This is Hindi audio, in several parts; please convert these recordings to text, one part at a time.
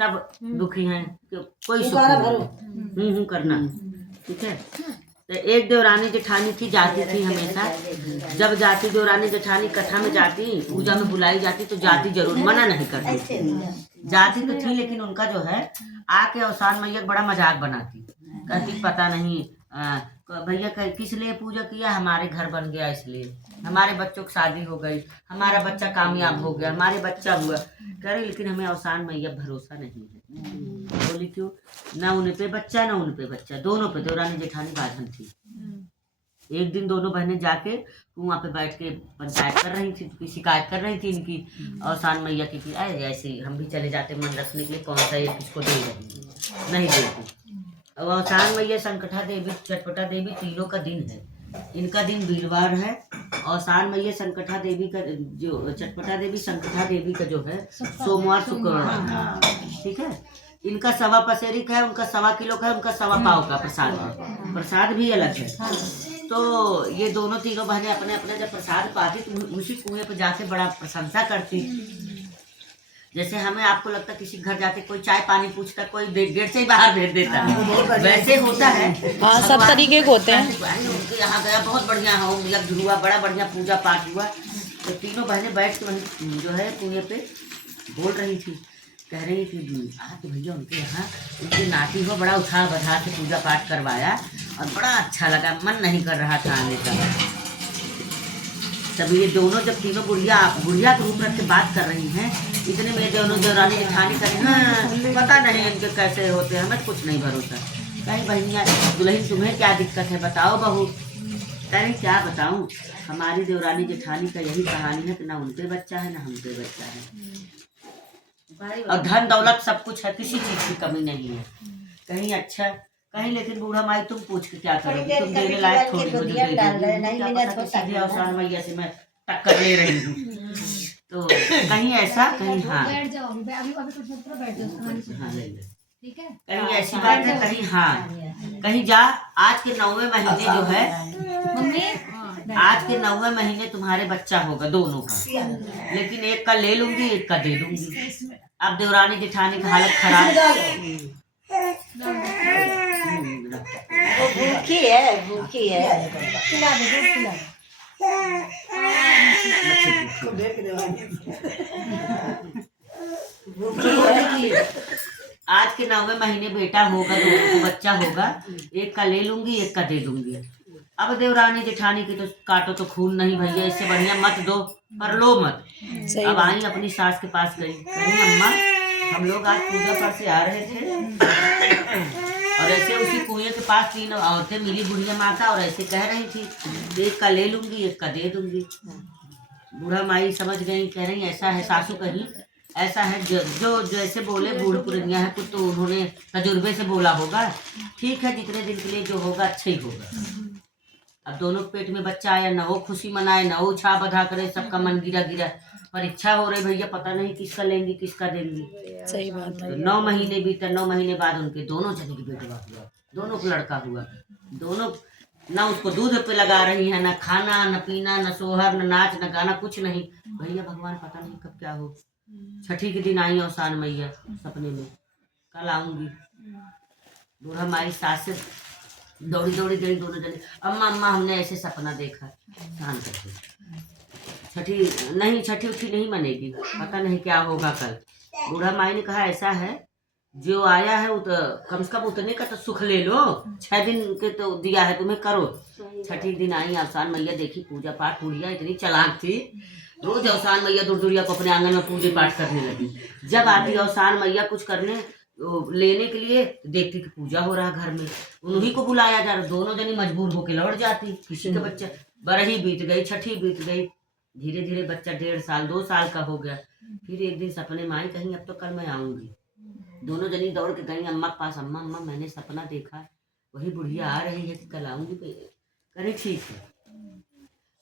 सब दुखी हैं, कोई सुख नहीं करना। ठीक है। तो एक देवरानी जेठानी थी, जाती थी हमेशा। जब जाती देवरानी जेठानी कथा में जाती, पूजा में बुलाई जाती तो जाती जरूर, मना नहीं करती। जाती तो थी लेकिन उनका जो है आके अवसान मैया बड़ा मजाक बनाती, कहती पता नहीं भैया किस लिए पूजा किया, हमारे घर बन गया इसलिए, हमारे बच्चों की शादी हो गई, हमारा बच्चा कामयाब हो गया, हमारे बच्चा हुआ। कह रही लेकिन हमें अवसान मैया भरोसा नहीं है। बोली क्यों? ना उन पे बच्चा ना उन पे बच्चा, दोनों पे देवरानी जेठानी बाधन थी। एक दिन दोनों बहनें जाके वहाँ पे बैठ के पंचायत कर रही थी, शिकायत कर रही थी इनकी अवसान मैया की कि ऐसे हम भी चले जाते मन रखने के लिए, कौन सा एक किसको दे रही, नहीं देती। अब अवसान मैया संकटा देवी चटपटा देवी तीनों का दिन है, इनका दिन वीरवार है। अवसान मैया संकटा देवी का जो चटपटा देवी संकटा देवी का जो है सोमवार शुक्रवार। ठीक है। इनका सवा पसेरी का है, उनका 1.25 किलो का है, उनका 1.25 पाव का प्रसाद है, प्रसाद भी अलग है। तो ये दोनों तीनों बहनें अपने अपने जब प्रसाद पाती तो उसी कुएं पर जाके बड़ा प्रशंसा करती। जैसे हमें आपको लगता किसी घर जाके कोई चाय पानी पूछता, कोई गेट से ही बाहर भेज देता है, वैसे होता है। हाँ, सब तरीके के होते हैं। उनके यहाँ गया, बहुत बढ़िया हो यज्ञ हुआ, बड़ा बढ़िया पूजा पाठ हुआ। तो तीनों बहनें बैठ के वहीं जो है कुएं पे बोल रही थी, कह रही थी तो भैया उनके यहाँ उनकी नाती को बड़ा उठा बधा के पूजा पाठ करवाया और बड़ा अच्छा लगा, मन नहीं कर रहा था आने का। तब ये दोनों जब तीनों बुढ़िया के रूप रख के बात कर रही हैं, इतने में दोनों देवरानी जेठानी कर पता नहीं इनके कैसे होते, हमें कुछ नहीं भरोसा। कहीं भैया दुल्हन तुम्हें क्या दिक्कत है, बताओ बहू। कहीं क्या बताऊं, हमारी देवरानी जेठानी का यही कहानी है कि ना उन पे बच्चा है ना हम पे बच्चा है, और धन दौलत सब कुछ है, किसी चीज की कमी नहीं है। कहीं अच्छा कहीं, लेकिन बूढ़ा माई तुम पूछ के क्या करोगी, तुम देने लायक थोड़ी हो, सीधे अवसान मैया से मैं टक्कर ले रही हूँ। तो कहीं ऐसा कहीं हाँ, कहीं ऐसी बात है, कहीं हाँ, कहीं जा। आज के 9वें महीने जो है, आज के 9वें महीने तुम्हारे बच्चा होगा दोनों का, लेकिन एक का ले लूंगी एक का दे दूंगी। अब देवरानी जेठानी की हालत खराब, भूखी है, भूखी है। आज के 9वें महीने बेटा होगा, दोनों को बच्चा होगा, एक का ले लूंगी एक का दे दूंगी। अब देवरानी जेठानी की तो काटो तो खून नहीं भैया, इससे बढ़िया मत दो पर लो मत। अब आई अपनी सास के पास गई, कही अम्मा हम लोग आज पूजा पाठ से आ रहे थे और ऐसे उसी कुएं के पास 3 औरतें मिली बुढ़िया माता, और ऐसे कह रही थी एक का ले लूंगी एक का दे दूंगी। बूढ़ा माई समझ गई, कह रही ऐसा है सासू, कहीं ऐसा है जो जैसे बोले बूढ़ पुरनिया है कुछ, तो उन्होंने तजुर्बे से बोला होगा। ठीक है, जितने दिन के लिए जो होगा अच्छा ही होगा। अब दोनों पेट में बच्चा आया, न वो खुशी मनाए न वो छा बधा करे, सबका मन गिरा गिरा। परीक्षा हो रही भैया, पता नहीं किसका लेंगी किसका देंगी। सही बात है। तो 9 महीने बीते, 9 महीने बाद उनके दोनों जने की बेटवा हुआ, दोनों को लड़का हुआ। दोनों ना उसको दूध पे लगा रही है, न खाना न पीना न सोहर न नाच न गाना, कुछ नहीं। भैया भगवान पता नहीं कब क्या हो। छठी के दिन आई अवसान मैया सपने में, कल आऊंगी। बूढ़ा माई सास से दौड़ी दौड़ी गई, दोनों जने अम्मा अम्मा हमने ऐसे सपना देखा। शांत करके छठी उठी नहीं मनेगी, पता नहीं क्या होगा कल। बूढ़ा माई ने कहा ऐसा है जो आया है तो कम से कम उतने का तो सुख ले लो, 6 दिन के तो दिया है तुम्हें, करो। छठी दिन आई अवसान मैया, देखी पूजा पाठ, बुढ़िया इतनी चालाक थी, रोज अवसान मैया दुर्दुरिया को अपने आंगन में पूजा पाठ करने लगी। जब आती अवसान मैया कुछ करने लेने के लिए, देखती कि पूजा हो रहा घर में, उन्हीं को बुलाया जा रहा, दोनों जनी मजबूर होके लौट जाती। किसी का बच्चा बरही बीत गई, छठी बीत गई, धीरे धीरे बच्चा 1.5 साल 2 साल का हो गया। फिर एक दिन सपने में आई, कहीं अब तो कल मैं आऊंगी। दोनों जनी दौड़ के गई अम्मा के पास, अम्मा अम्मा मैंने सपना देखा, वही बुढ़िया आ रही है कि कल आऊंगी। करे ठीक है,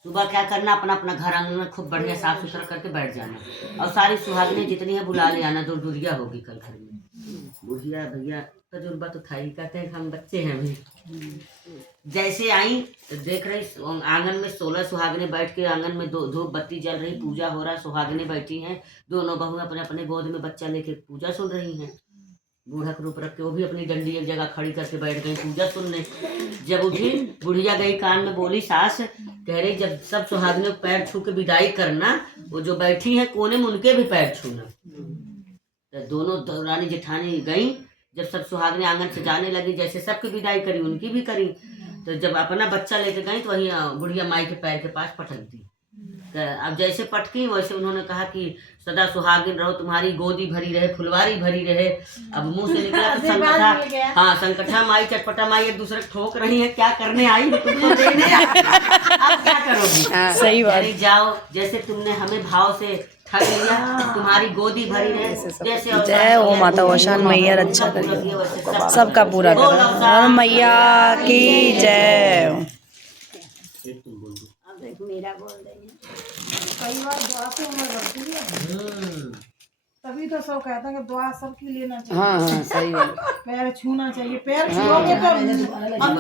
सुबह क्या करना, अपना अपना घर आंगन में खूब बढ़िया साफ सुथरा करके बैठ जाना, और सारी सुहागिनें जितनी है बुला ले आना, दुर्दुरिया होगी कल घर में। बुढ़िया भैया तजुर्बा तो था ही, कहते हैं हम बच्चे हैं अभी। जैसे आई देख रही आंगन में 16 सुहागिनें बैठ के, आंगन में धूप बत्ती जल रही, पूजा हो रहा, सुहागिनें बैठी हैं, दोनों बहू अपने अपने गोद में बच्चा लेके पूजा सुन रही हैं। बूढ़ा के रूप रख के वो भी अपनी डंडी एक जगह खड़ी करके बैठ गई पूजा सुनने। जब उठी बुढ़िया गई कान में बोली सास, कह रही जब सब सुहागिनों को पैर छू के विदाई करना, वो जो बैठी है कोने में उनके भी पैर छूना। तो दोनों दौरानी जेठानी गई, जब सब सुहागिनें आंगन से जाने लगी, जैसे सबकी विदाई करी उनकी भी करी। तो जब अपना बच्चा लेके गई तो वही बुढ़िया माई के पैर के पास पटक दी। तो अब जैसे पटकी वैसे उन्होंने कहा कि सदा सुहागिन रहो, तुम्हारी गोदी भरी रहे, फुलवारी भरी रहे। अब मुंह से निकला तो संकटा, हाँ संकटा माई चटपटा माई एक दूसरे को ठोक रही है, क्या करने आई हो तुमको देने आई? अब क्या करोगी? सही बात। अरे जाओ, जैसे तुमने हमें भाव से ठग लिया, तुम्हारी गोदी भरी रहे। जैसे जय हो माता वशान मैया रक्षा करिए, सबका पूरा करो और मैया की जय। तुम बोल दो। मेरा बोल देंगे। कई बार दुआ से उम्र बढ़ती है, तभी तो सब कहते हैं कि दुआ सबकी लेना चाहिए। हाँ हाँ सही बात। पैर छूना चाहिए, पैर छूओगे तो